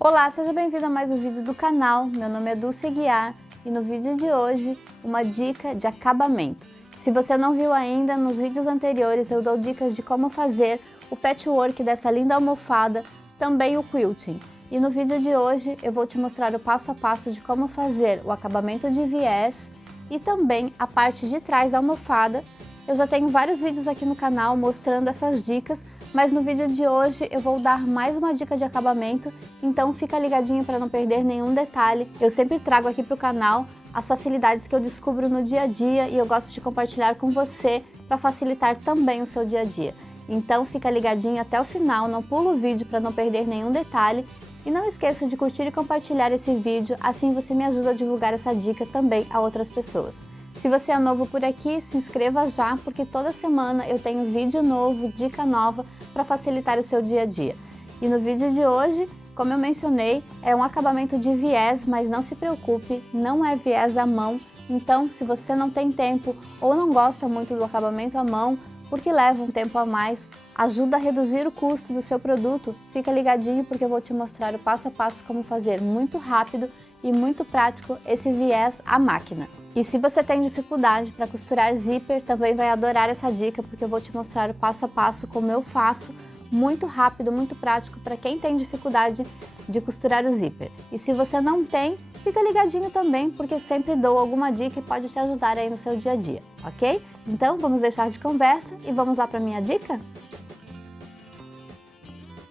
Olá, seja bem-vindo a mais um vídeo do canal. Meu nome é Dulce Guiar e no vídeo de hoje, uma dica de acabamento. Se você não viu ainda, nos vídeos anteriores eu dou dicas de como fazer o patchwork dessa linda almofada, também o quilting. E no vídeo de hoje eu vou te mostrar o passo a passo de como fazer o acabamento de viés e também a parte de trás da almofada. Eu já tenho vários vídeos aqui no canal mostrando essas dicas, mas no vídeo de hoje eu vou dar mais uma dica de acabamento, então fica ligadinho para não perder nenhum detalhe. Eu sempre trago aqui para o canal as facilidades que eu descubro no dia a dia e eu gosto de compartilhar com você para facilitar também o seu dia a dia. Então fica ligadinho até o final, não pula o vídeo para não perder nenhum detalhe e não esqueça de curtir e compartilhar esse vídeo, assim você me ajuda a divulgar essa dica também a outras pessoas. Se você é novo por aqui, se inscreva já, porque toda semana eu tenho vídeo novo, dica nova para facilitar o seu dia a dia. E no vídeo de hoje, como eu mencionei, é um acabamento de viés, mas não se preocupe, não é viés à mão. Então, se você não tem tempo ou não gosta muito do acabamento à mão, porque leva um tempo a mais, ajuda a reduzir o custo do seu produto, fica ligadinho porque eu vou te mostrar o passo a passo como fazer muito rápido e muito prático esse viés à máquina. E se você tem dificuldade para costurar zíper, também vai adorar essa dica, porque eu vou te mostrar o passo a passo como eu faço, muito rápido, muito prático para quem tem dificuldade de costurar o zíper. E se você não tem, fica ligadinho também, porque sempre dou alguma dica e pode te ajudar aí no seu dia a dia, ok? Então vamos deixar de conversa e vamos lá para a minha dica?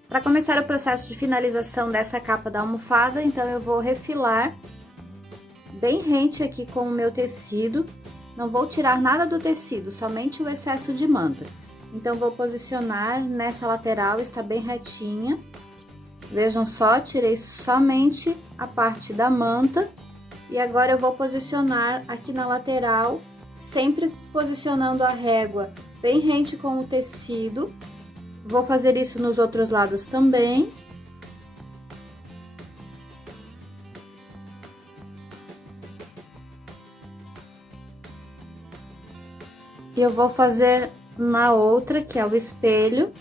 Para começar o processo de finalização dessa capa da almofada, então eu vou refilar bem rente aqui com o meu tecido. Não vou tirar nada do tecido, somente o excesso de manta. Então vou posicionar nessa lateral, está bem retinha. Vejam só, tirei somente a parte da manta. E agora eu vou posicionar aqui na lateral, sempre posicionando a régua bem rente com o tecido. Vou fazer isso nos outros lados também. E eu vou fazer na outra, que é o espelho.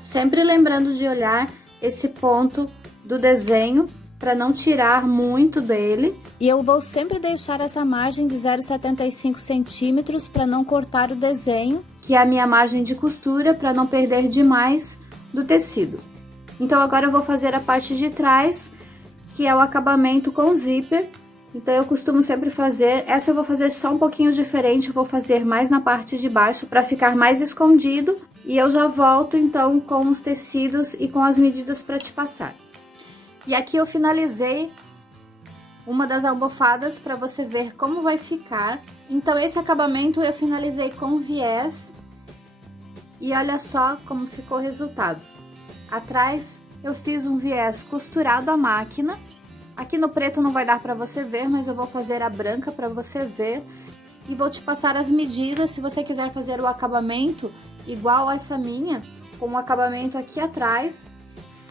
Sempre lembrando de olhar esse ponto do desenho para não tirar muito dele. E eu vou sempre deixar essa margem de 0,75 centímetros para não cortar o desenho, que é a minha margem de costura, para não perder demais do tecido. Então agora eu vou fazer a parte de trás, que é o acabamento com zíper. Então eu costumo sempre fazer, essa eu vou fazer só um pouquinho diferente, eu vou fazer mais na parte de baixo para ficar mais escondido. E eu já volto então com os tecidos e com as medidas para te passar. E aqui eu finalizei uma das almofadas para você ver como vai ficar. Então esse acabamento eu finalizei com viés e olha só como ficou o resultado. Atrás eu fiz um viés costurado à máquina. Aqui no preto não vai dar para você ver, mas eu vou fazer a branca para você ver. E vou te passar as medidas, se você quiser fazer o acabamento igual a essa minha, com o acabamento aqui atrás.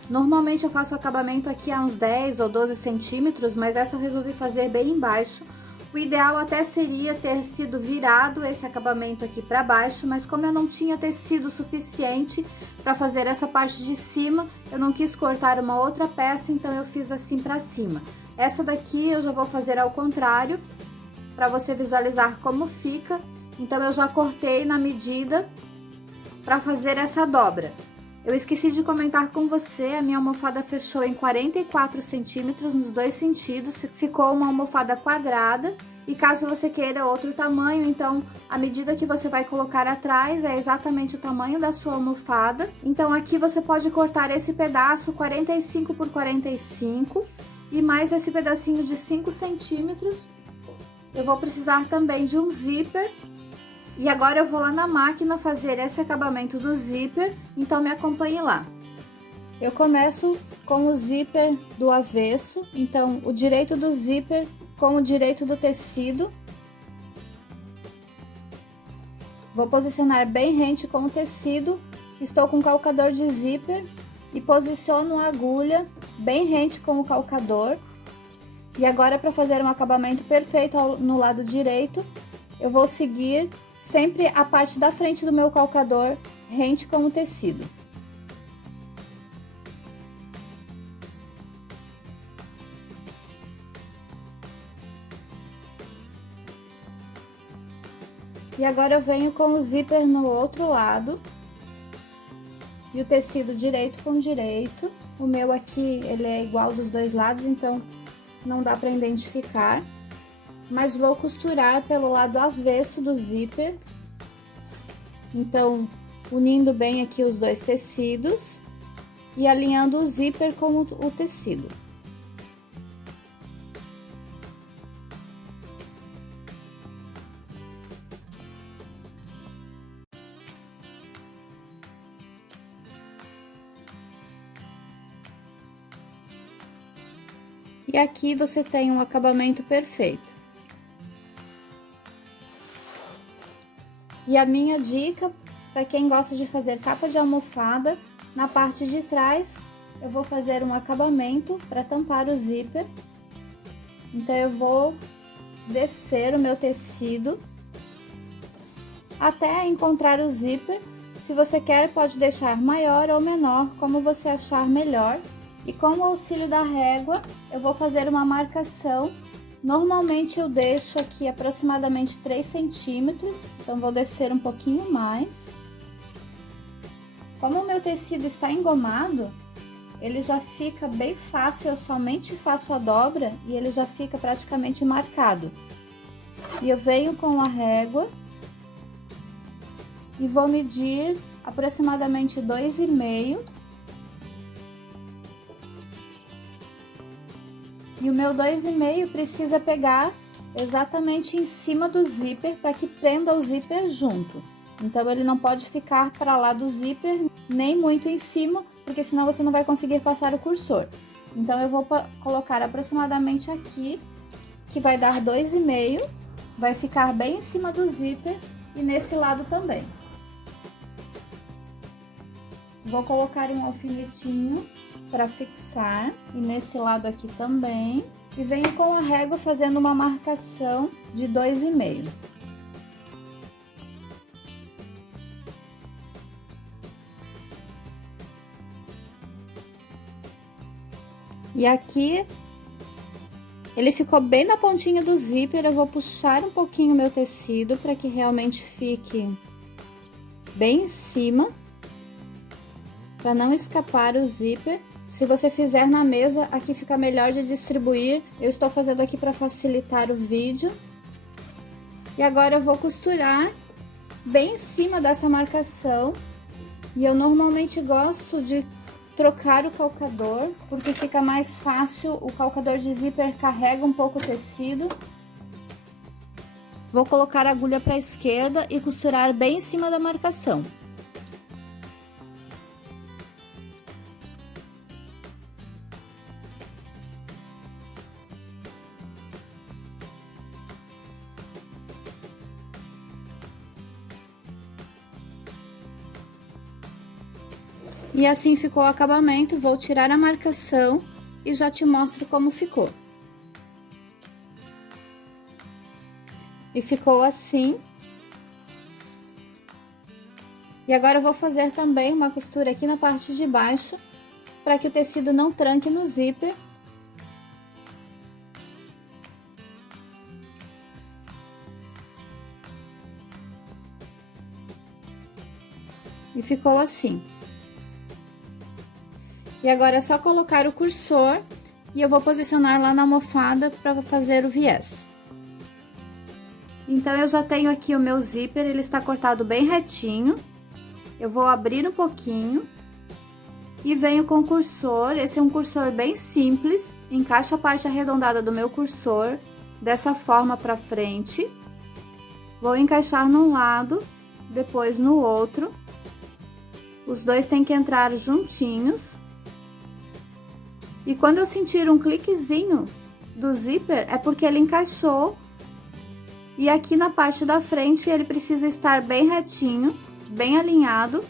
Normalmente eu faço o acabamento aqui a uns 10 ou 12 centímetros, mas essa eu resolvi fazer bem embaixo. O ideal até seria ter sido virado esse acabamento aqui para baixo, mas como eu não tinha tecido suficiente para fazer essa parte de cima, eu não quis cortar uma outra peça, então eu fiz assim para cima. Essa daqui eu já vou fazer ao contrário, para você visualizar como fica. Então eu já cortei na medida para fazer essa dobra. Eu esqueci de comentar com você, a minha almofada fechou em 44 centímetros nos dois sentidos, ficou uma almofada quadrada. E caso você queira outro tamanho, então a medida que você vai colocar atrás é exatamente o tamanho da sua almofada. Então aqui você pode cortar esse pedaço 45 por 45 e mais esse pedacinho de 5 centímetros. Eu vou precisar também de um zíper. E agora eu vou lá na máquina fazer esse acabamento do zíper, então me acompanhe lá. Eu começo com o zíper do avesso, então o direito do zíper com o direito do tecido. Vou posicionar bem rente com o tecido, estou com o calcador de zíper e posiciono a agulha bem rente com o calcador. E agora, para fazer um acabamento perfeito no lado direito, eu vou seguir sempre a parte da frente do meu calcador rente com o tecido. E agora eu venho com o zíper no outro lado. E o tecido direito com direito. O meu aqui, ele é igual dos dois lados, então não dá pra identificar. Mas vou costurar pelo lado avesso do zíper. Então, unindo bem aqui os dois tecidos e alinhando o zíper com o tecido. E aqui você tem um acabamento perfeito. E a minha dica, para quem gosta de fazer capa de almofada, na parte de trás eu vou fazer um acabamento para tampar o zíper. Então eu vou descer o meu tecido até encontrar o zíper. Se você quer, pode deixar maior ou menor, como você achar melhor. E com o auxílio da régua, eu vou fazer uma marcação. Normalmente eu deixo aqui aproximadamente 3 centímetros, então vou descer um pouquinho mais. Como o meu tecido está engomado, ele já fica bem fácil, eu somente faço a dobra e ele já fica praticamente marcado. E eu venho com a régua e vou medir aproximadamente 2,5. E o meu 2,5 precisa pegar exatamente em cima do zíper para que prenda o zíper junto. Então ele não pode ficar para lá do zíper, nem muito em cima, porque senão você não vai conseguir passar o cursor. Então eu vou colocar aproximadamente aqui, que vai dar 2,5, vai ficar bem em cima do zíper e nesse lado também. Vou colocar um alfinetinho para fixar e nesse lado aqui também, e venho com a régua fazendo uma marcação de 2,5. E aqui ele ficou bem na pontinha do zíper, eu vou puxar um pouquinho o meu tecido para que realmente fique bem em cima, para não escapar o zíper. Se você fizer na mesa, aqui fica melhor de distribuir. Eu estou fazendo aqui para facilitar o vídeo. E agora eu vou costurar bem em cima dessa marcação. E eu normalmente gosto de trocar o calcador, porque fica mais fácil, o calcador de zíper carrega um pouco o tecido. Vou colocar a agulha para a esquerda e costurar bem em cima da marcação. E assim ficou o acabamento. Vou tirar a marcação e já te mostro como ficou. E ficou assim. E agora eu vou fazer também uma costura aqui na parte de baixo, para que o tecido não tranque no zíper. E ficou assim. E agora é só colocar o cursor e eu vou posicionar lá na almofada para fazer o viés. Então, eu já tenho aqui o meu zíper, ele está cortado bem retinho. Eu vou abrir um pouquinho e venho com o cursor. Esse é um cursor bem simples, encaixo a parte arredondada do meu cursor dessa forma para frente. Vou encaixar num lado, depois no outro. Os dois têm que entrar juntinhos. E quando eu sentir um cliquezinho do zíper, é porque ele encaixou. E aqui na parte da frente, ele precisa estar bem retinho, bem alinhado.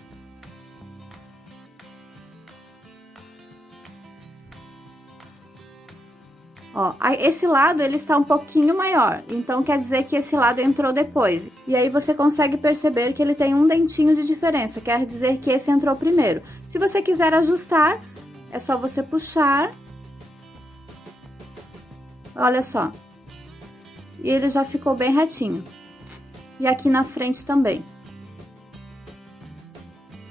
Ó, esse lado, ele está um pouquinho maior, então quer dizer que esse lado entrou depois. E aí você consegue perceber que ele tem um dentinho de diferença, quer dizer que esse entrou primeiro. Se você quiser ajustar, é só você puxar. Olha só. E ele já ficou bem retinho. e aqui na frente também.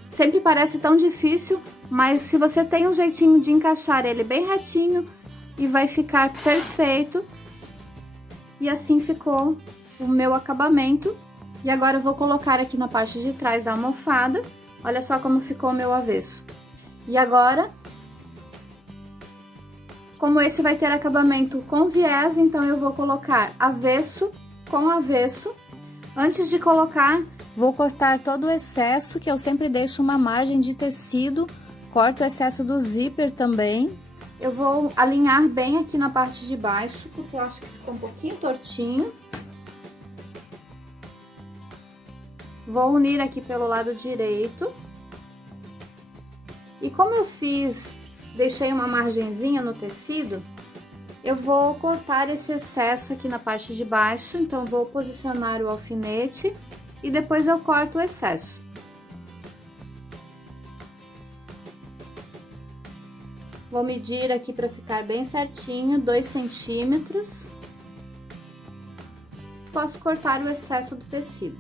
Sempre parece tão difícil, mas se você tem um jeitinho de encaixar ele bem retinho, e vai ficar perfeito. E assim ficou o meu acabamento. E agora eu vou colocar aqui na parte de trás da almofada. Olha só como ficou o meu avesso. E agora, como esse vai ter acabamento com viés, então eu vou colocar avesso com avesso. Antes de colocar, vou cortar todo o excesso, que eu sempre deixo uma margem de tecido. Corto o excesso do zíper também. Eu vou alinhar bem aqui na parte de baixo, porque eu acho que ficou um pouquinho tortinho. Vou unir aqui pelo lado direito. E como eu deixei uma margenzinha no tecido, eu vou cortar esse excesso aqui na parte de baixo. Então, vou posicionar o alfinete e depois eu corto o excesso. Vou medir aqui para ficar bem certinho, 2 centímetros. Posso cortar o excesso do tecido.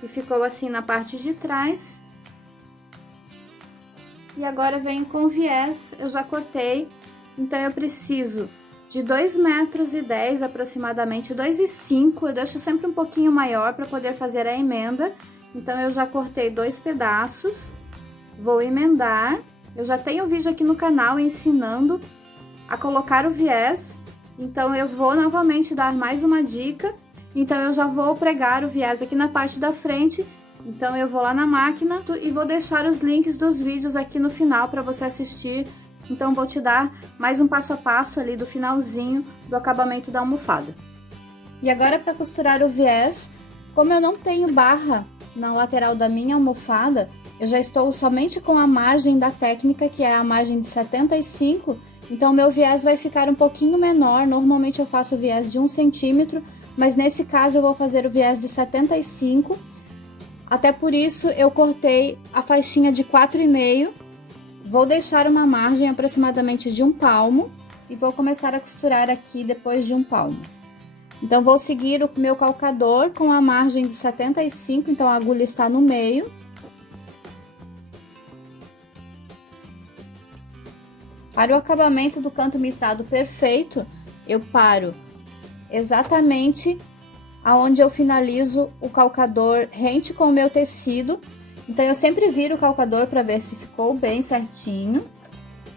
E ficou assim na parte de trás. E agora venho com viés, eu já cortei, então eu preciso de 2,10 metros aproximadamente, 2,05, eu deixo sempre um pouquinho maior para poder fazer a emenda. Então eu já cortei 2 pedaços. Vou emendar. Eu já tenho vídeo aqui no canal ensinando a colocar o viés, então eu vou novamente dar mais uma dica. Então eu já vou pregar o viés aqui na parte da frente. Então eu vou lá na máquina e vou deixar os links dos vídeos aqui no final para você assistir. Então vou te dar mais um passo a passo ali do finalzinho do acabamento da almofada. E agora, para costurar o viés, como eu não tenho barra na lateral da minha almofada, eu já estou somente com a margem da técnica, que é a margem de 75, então meu viés vai ficar um pouquinho menor. Normalmente eu faço o viés de 1 centímetro, mas nesse caso eu vou fazer o viés de 75. Até por isso eu cortei a faixinha de 4,5. Vou deixar uma margem aproximadamente de 1 palmo e vou começar a costurar aqui depois de 1 palmo. Então vou seguir o meu calcador com a margem de 75, então a agulha está no meio. Para o acabamento do canto mitrado perfeito, eu paro exatamente aonde eu finalizo o calcador rente com o meu tecido. Então, eu sempre viro o calcador para ver se ficou bem certinho.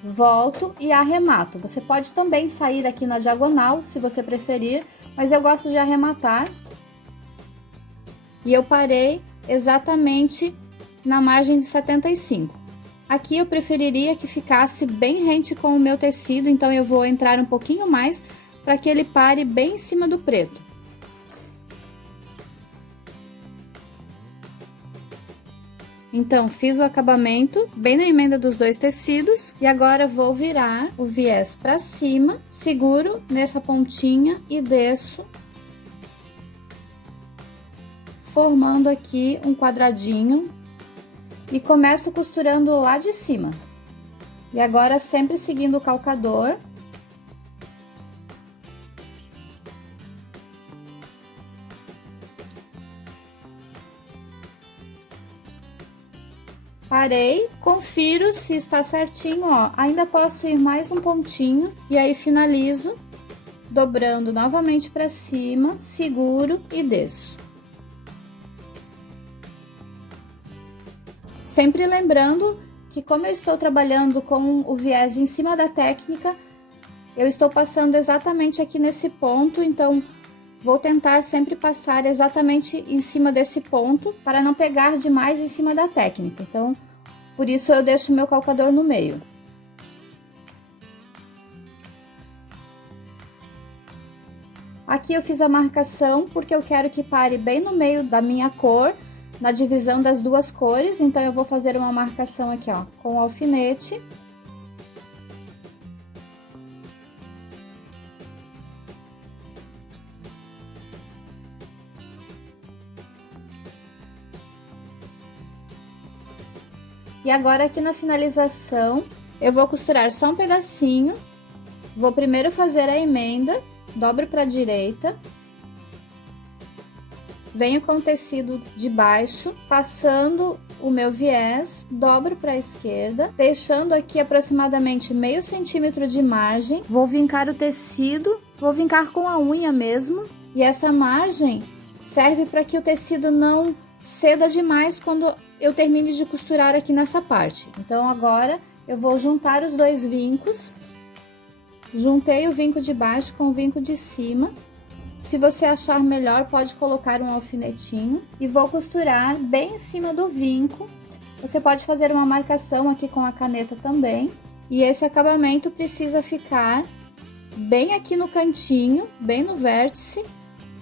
Volto e arremato. Você pode também sair aqui na diagonal, se você preferir, mas eu gosto de arrematar. E eu parei exatamente na margem de 75. Aqui eu preferiria que ficasse bem rente com o meu tecido, então eu vou entrar um pouquinho mais para que ele pare bem em cima do preto. Então, fiz o acabamento bem na emenda dos 2 tecidos e agora vou virar o viés para cima, seguro nessa pontinha e desço, formando aqui um quadradinho. E começo costurando lá de cima. E agora sempre seguindo o calcador. Parei, confiro se está certinho, ó. Ainda posso ir mais um pontinho e aí finalizo dobrando novamente para cima, seguro e desço. Sempre lembrando que, como eu estou trabalhando com o viés em cima da técnica, eu estou passando exatamente aqui nesse ponto, então vou tentar sempre passar exatamente em cima desse ponto para não pegar demais em cima da técnica. Então, por isso eu deixo o meu calcador no meio. Aqui eu fiz a marcação porque eu quero que pare bem no meio da minha cor, na divisão das 2 cores, então eu vou fazer uma marcação aqui, ó, com o alfinete. E agora aqui na finalização, eu vou costurar só um pedacinho. Vou primeiro fazer a emenda, dobro para a direita, venho com o tecido de baixo, passando o meu viés, dobro para a esquerda, deixando aqui aproximadamente meio centímetro de margem. Vou vincar o tecido, vou vincar com a unha mesmo, e essa margem serve para que o tecido não ceda demais quando eu termine de costurar aqui nessa parte. Então agora eu vou juntar os dois vincos, juntei o vinco de baixo com o vinco de cima. Se você achar melhor, pode colocar um alfinetinho e vou costurar bem em cima do vinco. Você pode fazer uma marcação aqui com a caneta também. E esse acabamento precisa ficar bem aqui no cantinho, bem no vértice,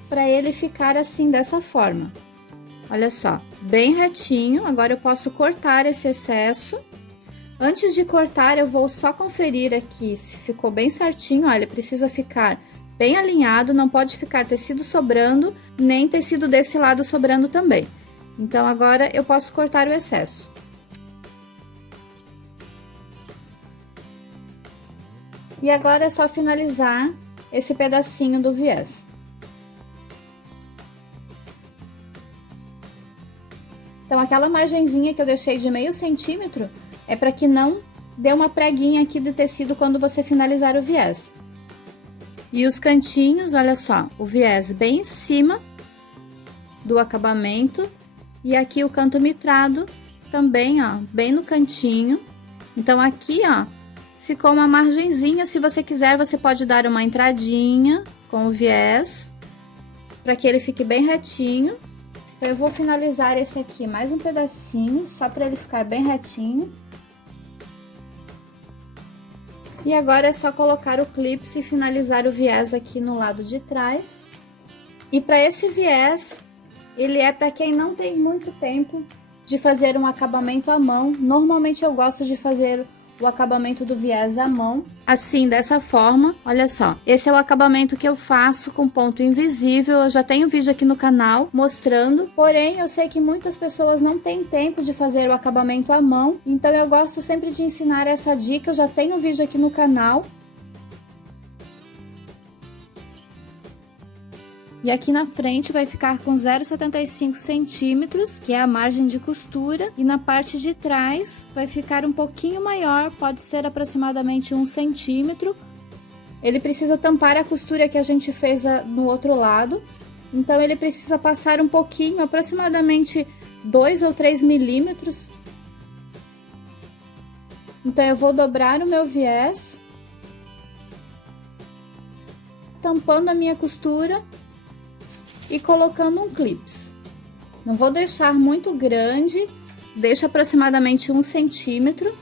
para ele ficar assim, dessa forma. Olha só, bem retinho. Agora eu posso cortar esse excesso. Antes de cortar, eu vou só conferir aqui se ficou bem certinho. Olha, precisa ficar bem alinhado, não pode ficar tecido sobrando, nem tecido desse lado sobrando também. Então, agora eu posso cortar o excesso. E agora é só finalizar esse pedacinho do viés. Então, aquela margenzinha que eu deixei de meio centímetro é para que não dê uma preguinha aqui do tecido quando você finalizar o viés. E os cantinhos, olha só, o viés bem em cima do acabamento e aqui o canto mitrado também, ó, bem no cantinho. Então, aqui, ó, ficou uma margenzinha. Se você quiser, você pode dar uma entradinha com o viés para que ele fique bem retinho. Então, eu vou finalizar esse aqui mais um pedacinho, só para ele ficar bem retinho. E agora é só colocar o clips e finalizar o viés aqui no lado de trás. E para esse viés, ele é para quem não tem muito tempo de fazer um acabamento à mão. Normalmente eu gosto de fazer o acabamento do viés à mão, assim, dessa forma. Olha só, esse é o acabamento que eu faço com ponto invisível. Eu já tenho vídeo aqui no canal mostrando, porém eu sei que muitas pessoas não têm tempo de fazer o acabamento à mão, então eu gosto sempre de ensinar essa dica. Eu já tenho vídeo aqui no canal. E aqui na frente vai ficar com 0,75 centímetros, que é a margem de costura. E na parte de trás vai ficar um pouquinho maior, pode ser aproximadamente 1 centímetro. Ele precisa tampar a costura que a gente fez no outro lado. Então, ele precisa passar um pouquinho, aproximadamente 2 ou 3 milímetros. Então, eu vou dobrar o meu viés, tampando a minha costura e colocando um clips. Não vou deixar muito grande, deixa aproximadamente 1 centímetro.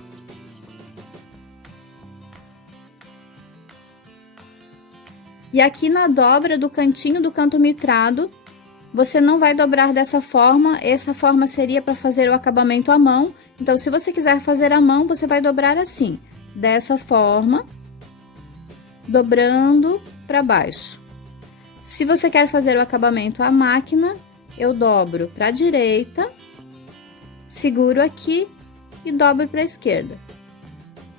E aqui na dobra do cantinho do canto mitrado, você não vai dobrar dessa forma. Essa forma seria para fazer o acabamento à mão. Então, se você quiser fazer à mão, você vai dobrar assim, dessa forma, dobrando para baixo. Se você quer fazer o acabamento à máquina, eu dobro para a direita, seguro aqui e dobro para a esquerda.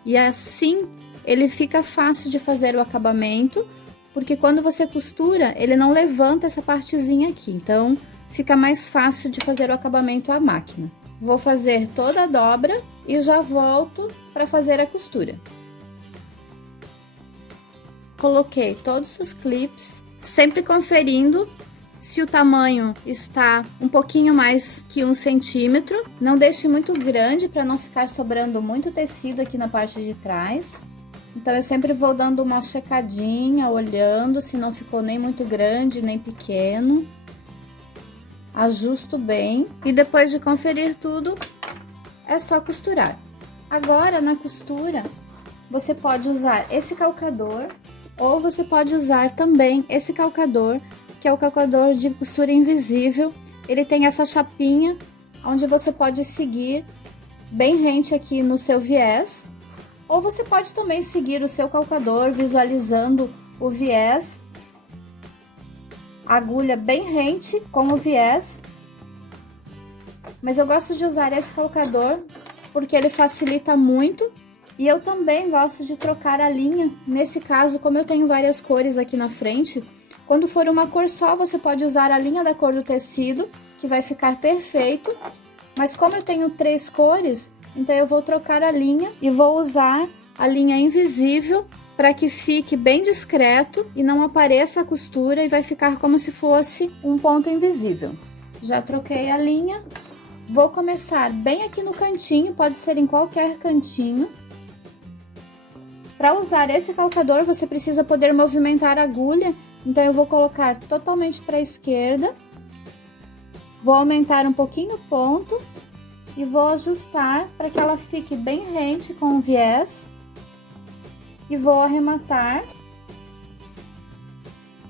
E assim ele fica fácil de fazer o acabamento, porque quando você costura, ele não levanta essa partezinha aqui. Então, fica mais fácil de fazer o acabamento à máquina. Vou fazer toda a dobra e já volto para fazer a costura. Coloquei todos os clips, sempre conferindo se o tamanho está um pouquinho mais que 1 centímetro. Não deixe muito grande para não ficar sobrando muito tecido aqui na parte de trás. Então, eu sempre vou dando uma checadinha, olhando se não ficou nem muito grande, nem pequeno. Ajusto bem e depois de conferir tudo, é só costurar. Agora, na costura, você pode usar esse calcador, ou você pode usar também esse calcador, que é o calcador de costura invisível. Ele tem essa chapinha, onde você pode seguir bem rente aqui no seu viés. Ou você pode também seguir o seu calcador, visualizando o viés, a agulha bem rente com o viés. Mas eu gosto de usar esse calcador, porque ele facilita muito. E eu também gosto de trocar a linha. Nesse caso, como eu tenho várias cores aqui na frente, Quando for uma cor só, você pode usar a linha da cor do tecido, que vai ficar perfeito. Mas como eu tenho 3 cores, então eu vou trocar a linha e vou usar a linha invisível para que fique bem discreto e não apareça a costura e vai ficar como se fosse um ponto invisível. Já troquei a linha, vou começar bem aqui no cantinho, pode ser em qualquer cantinho. Para usar esse calcador, você precisa poder movimentar a agulha, então eu vou colocar totalmente para a esquerda, vou aumentar um pouquinho o ponto e vou ajustar para que ela fique bem rente com o viés. E vou arrematar.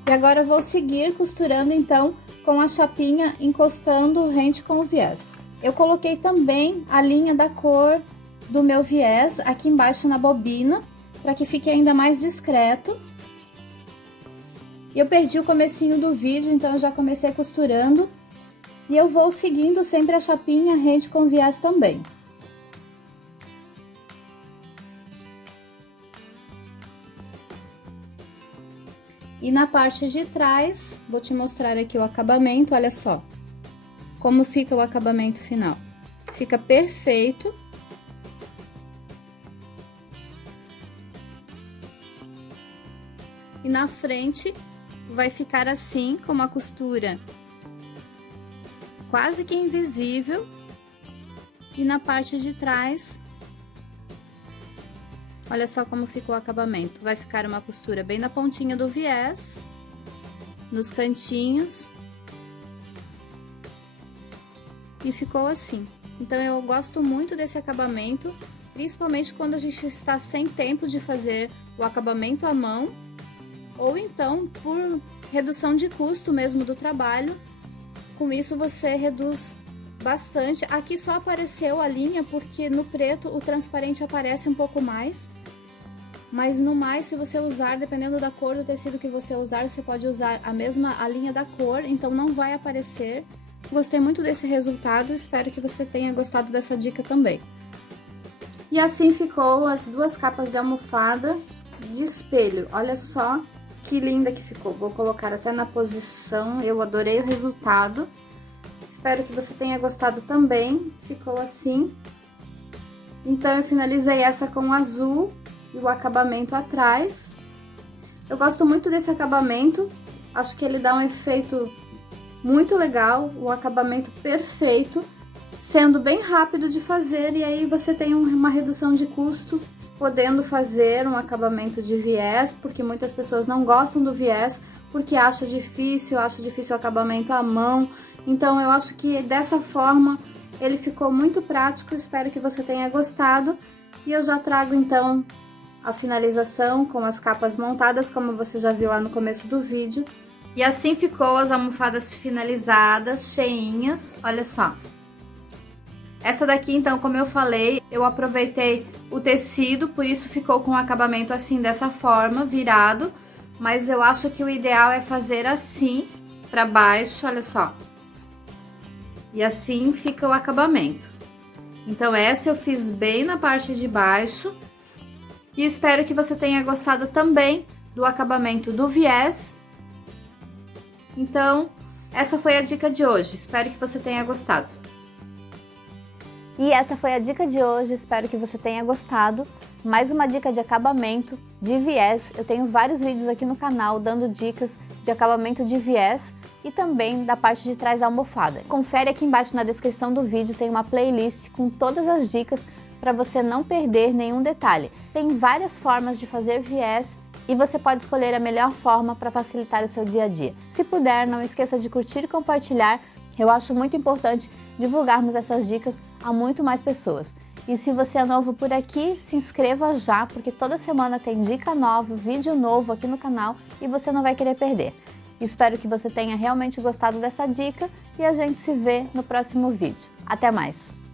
E agora eu vou seguir costurando então com a chapinha encostando rente com o viés. Eu coloquei também a linha da cor do meu viés aqui embaixo na bobina, para que fique ainda mais discreto. Eu perdi o comecinho do vídeo, então eu já comecei costurando. E eu vou seguindo sempre a chapinha rente com o viés também. E na parte de trás, vou te mostrar aqui o acabamento, olha só. Como fica o acabamento final. Fica perfeito. E na frente, vai ficar assim, com uma costura quase que invisível. E na parte de trás, olha só como ficou o acabamento. Vai ficar uma costura bem na pontinha do viés, nos cantinhos. E ficou assim. Então, eu gosto muito desse acabamento, principalmente quando a gente está sem tempo de fazer o acabamento à mão, ou então por redução de custo mesmo do trabalho. Com isso, você reduz bastante. Aqui só apareceu a linha, porque no preto o transparente aparece um pouco mais. Mas no mais, se você usar, dependendo da cor do tecido que você usar, você pode usar a linha da cor, então não vai aparecer. Gostei muito desse resultado, espero que você tenha gostado dessa dica também. E assim ficou as 2 capas de almofada de espelho. Olha só que linda que ficou. Vou colocar até na posição, eu adorei o resultado. Espero que você tenha gostado também, ficou assim. Então, eu finalizei essa com azul e o acabamento atrás. Eu gosto muito desse acabamento, acho que ele dá um efeito muito legal, o acabamento perfeito, sendo bem rápido de fazer, e aí você tem uma redução de custo, podendo fazer um acabamento de viés, porque muitas pessoas não gostam do viés, porque acha difícil o acabamento à mão. Então, eu acho que dessa forma ele ficou muito prático, espero que você tenha gostado. E eu já trago então a finalização com as capas montadas, como você já viu lá no começo do vídeo. E assim ficou as almofadas finalizadas, cheinhas, olha só. Essa daqui, então, como eu falei, eu aproveitei o tecido, por isso ficou com o acabamento assim, dessa forma, virado. Mas eu acho que o ideal é fazer assim, pra baixo, olha só. E assim fica o acabamento. Então, essa eu fiz bem na parte de baixo. E espero que você tenha gostado também do acabamento do viés. Então, essa foi a dica de hoje. Espero que você tenha gostado. E essa foi a dica de hoje, espero que você tenha gostado. Mais uma dica de acabamento de viés. Eu tenho vários vídeos aqui no canal dando dicas de acabamento de viés e também da parte de trás da almofada. Confere aqui embaixo na descrição do vídeo, tem uma playlist com todas as dicas para você não perder nenhum detalhe. Tem várias formas de fazer viés e você pode escolher a melhor forma para facilitar o seu dia a dia. Se puder, não esqueça de curtir e compartilhar. Eu acho muito importante divulgarmos essas dicas a muito mais pessoas. E se você é novo por aqui, se inscreva já, porque toda semana tem dica nova, vídeo novo aqui no canal e você não vai querer perder. Espero que você tenha realmente gostado dessa dica e a gente se vê no próximo vídeo. Até mais!